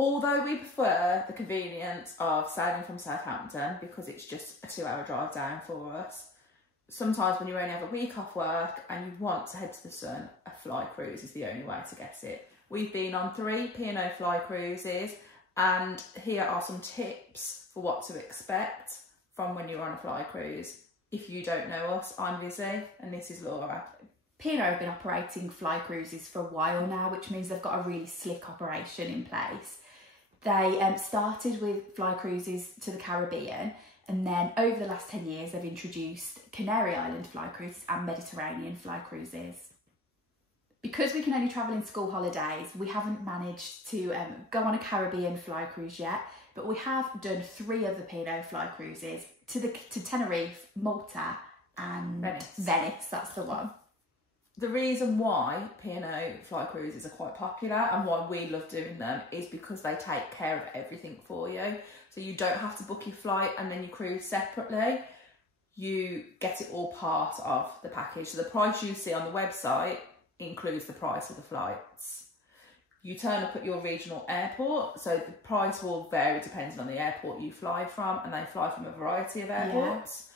Although we prefer the convenience of sailing from Southampton because it's just a 2-hour drive down for us, sometimes when you only have a week off work and you want to head to the sun, a fly cruise is the only way to get it. We've been on 3 P&O fly cruises, and here are some tips for what to expect from when you're on a fly cruise. If you don't know us, I'm Lizzie and this is Laura. P&O have been operating fly cruises for a while now, which means they've got a really slick operation in place. They started with fly cruises to the Caribbean, and then over the last 10 years they've introduced Canary Island fly cruises and Mediterranean fly cruises. Because we can only travel in school holidays, we haven't managed to go on a Caribbean fly cruise yet, but we have done 3 of the P&O fly cruises to Tenerife, Malta and Venice, that's the one. The reason why P&O fly cruises are quite popular and why we love doing them is because they take care of everything for you. So you don't have to book your flight and then you cruise separately. You get it all part of the package. So the price you see on the website includes the price of the flights. You turn up at your regional airport, so the price will vary depending on the airport you fly from, and they fly from a variety of airports.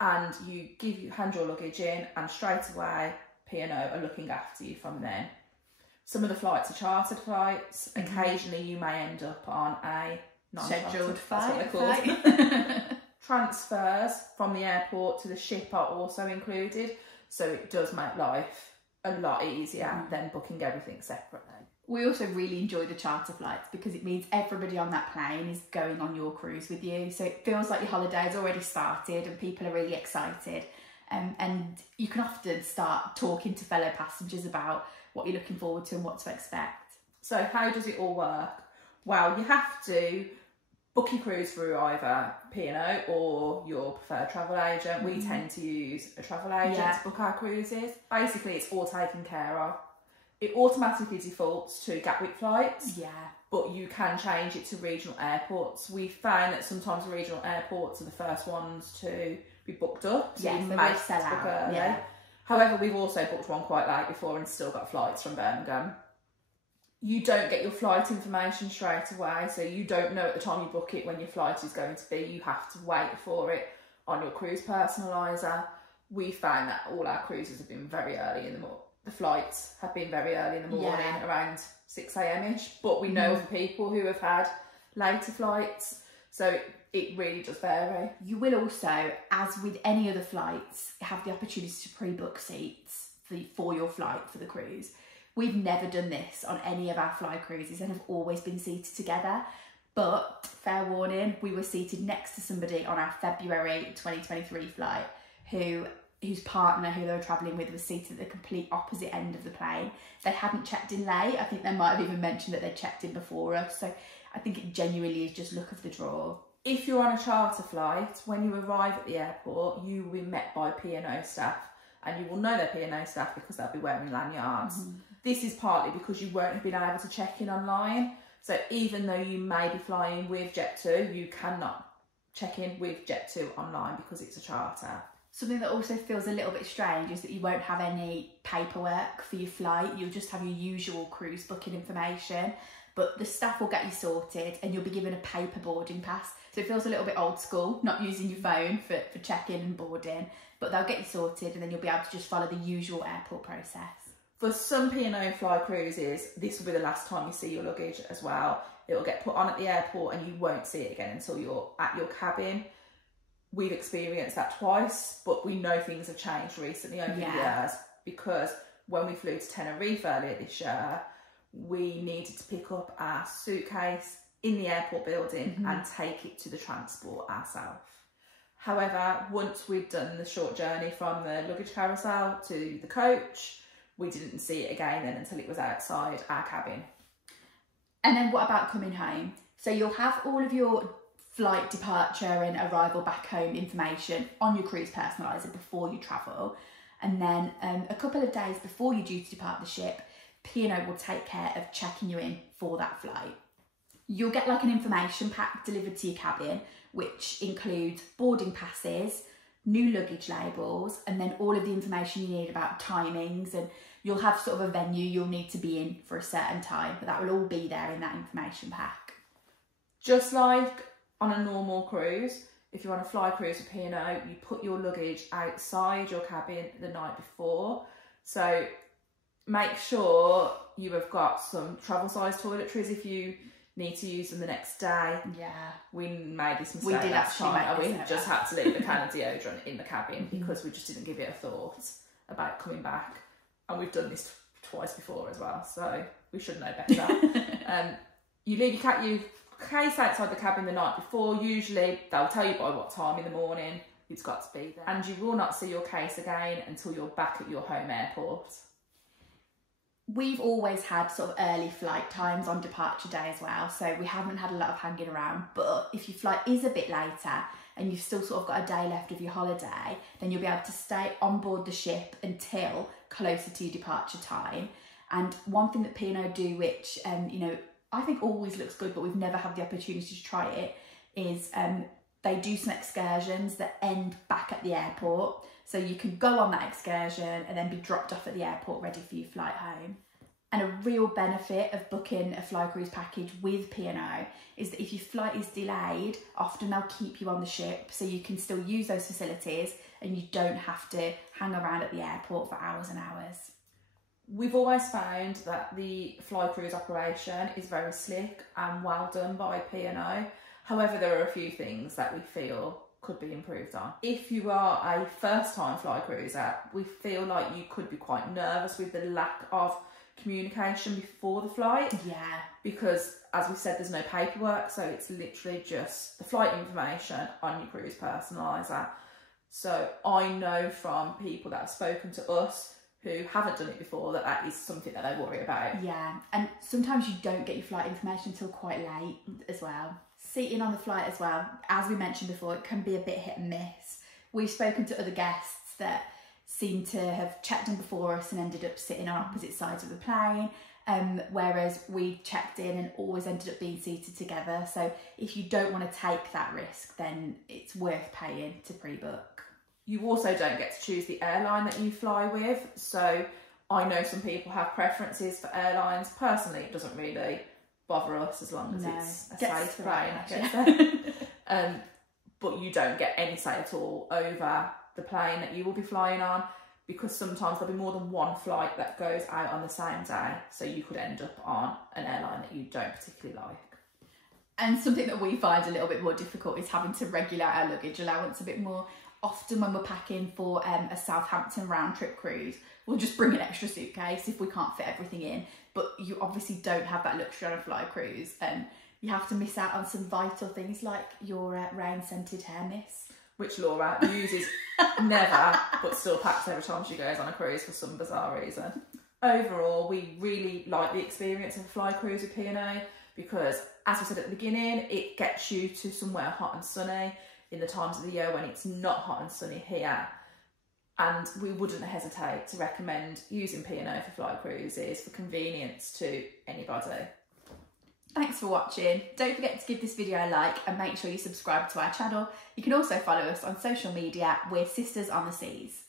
Yeah. And you hand your luggage in, and straight away P&O are looking after you from then. Some of the flights are chartered flights. Occasionally you may end up on a scheduled flight. Transfers from the airport to the ship are also included, so it does make life a lot easier than booking everything separately. We also really enjoy the charter flights because it means everybody on that plane is going on your cruise with you, so it feels like your holiday's already started and people are really excited. And you can often start talking to fellow passengers about what you're looking forward to and what to expect. So how does it all work? Well, you have to book your cruise through either P&O or your preferred travel agent. We tend to use a travel agent to book our cruises. Basically, it's all taken care of. It automatically defaults to Gatwick flights, but you can change it to regional airports. We found that sometimes regional airports are the first ones to be booked up, so you might sell out early. However, we've also booked one quite late before and still got flights from Birmingham. You don't get your flight information straight away, so you don't know at the time you book it when your flight is going to be. You have to wait for it on your cruise personaliser. We found that all our cruises have been very early in the morning. The flights have been very early in the morning, around 6 a.m-ish, but we know of people who have had later flights, so it really does vary. You will also, as with any other flights, have the opportunity to pre-book seats for your flight for the cruise. We've never done this on any of our fly cruises and have always been seated together, but fair warning, we were seated next to somebody on our February 2023 flight whose partner who they were travelling with was seated at the complete opposite end of the plane. They hadn't checked in late. I think they might have even mentioned that they checked in before us. So I think it genuinely is just luck of the draw. If you're on a charter flight, when you arrive at the airport, you will be met by P&O staff, and you will know they're P&O staff because they'll be wearing lanyards. This is partly because you won't have been able to check in online. So even though you may be flying with Jet2, you cannot check in with Jet2 online because it's a charter. Something that also feels a little bit strange is that you won't have any paperwork for your flight. You'll just have your usual cruise booking information, but the staff will get you sorted and you'll be given a paper boarding pass. So it feels a little bit old school, not using your phone for check-in and boarding, but they'll get you sorted and then you'll be able to just follow the usual airport process. For some P&O fly cruises, this will be the last time you see your luggage as well. It will get put on at the airport and you won't see it again until you're at your cabin. We've experienced that twice, but we know things have changed recently over the years, because when we flew to Tenerife earlier this year, we needed to pick up our suitcase in the airport building and take it to the transport ourselves. However, once we'd done the short journey from the luggage carousel to the coach, we didn't see it again then until it was outside our cabin. And then what about coming home? So you'll have all of your flight departure and arrival back home information on your cruise personaliser before you travel, and then a couple of days before you're due to depart the ship, P&O will take care of checking you in for that flight. You'll get like an information pack delivered to your cabin, which includes boarding passes, new luggage labels, and then all of the information you need about timings and you'll have sort of a venue you'll need to be in for a certain time, but that will all be there in that information pack. Just like on a normal cruise, if you're on a fly cruise with P&O, you put your luggage outside your cabin the night before. So make sure you have got some travel size toiletries if you need to use them the next day. Yeah. We made this mistake We did last actually time, and make we this just had to leave the can of deodorant in the cabin because we just didn't give it a thought about coming back. And we've done this twice before as well, so we should know better. You leave your case outside the cabin the night before. Usually they'll tell you by what time in the morning it's got to be there. And you will not see your case again until you're back at your home airport. We've always had sort of early flight times on departure day as well, so we haven't had a lot of hanging around. But if your flight is a bit later and you've still sort of got a day left of your holiday, then you'll be able to stay on board the ship until closer to your departure time. And one thing that P&O do, which you know, I think always looks good, but we've never had the opportunity to try it, is they do some excursions that end back at the airport. So you can go on that excursion and then be dropped off at the airport ready for your flight home. And a real benefit of booking a fly cruise package with P&O is that if your flight is delayed, often they'll keep you on the ship so you can still use those facilities and you don't have to hang around at the airport for hours and hours. We've always found that the fly cruise operation is very slick and well done by P&O. However, there are a few things that we feel could be improved on. If you are a first-time fly cruiser, we feel like you could be quite nervous with the lack of communication before the flight. Yeah. Because, as we said, there's no paperwork, so it's literally just the flight information on your cruise personaliser. So I know from people that have spoken to us who haven't done it before that is something that they worry about. Yeah, and sometimes you don't get your flight information until quite late as well. Seating on the flight as well, as we mentioned before, it can be a bit hit and miss. We've spoken to other guests that seem to have checked in before us and ended up sitting on opposite sides of the plane, whereas we checked in and always ended up being seated together. So if you don't want to take that risk, then it's worth paying to pre-book. You also don't get to choose the airline that you fly with. So I know some people have preferences for airlines. Personally, it doesn't really bother us as long as it's a safe plane, I guess. But you don't get any say at all over the plane that you will be flying on, because sometimes there'll be more than one flight that goes out on the same day. So you could end up on an airline that you don't particularly like. And something that we find a little bit more difficult is having to regulate our luggage allowance a bit more. Often when we're packing for a Southampton round trip cruise, we'll just bring an extra suitcase if we can't fit everything in. But you obviously don't have that luxury on a fly cruise, and you have to miss out on some vital things like your rain-scented hair mist, which Laura uses never, but still packs every time she goes on a cruise for some bizarre reason. Overall, we really like the experience of a fly cruise with P&O because, as we said at the beginning, it gets you to somewhere hot and sunny in the times of the year when it's not hot and sunny here. And we wouldn't hesitate to recommend using P&O for fly cruises for convenience to anybody. Thanks for watching. Don't forget to give this video a like and make sure you subscribe to our channel. You can also follow us on social media. We're Sisters on the Seas.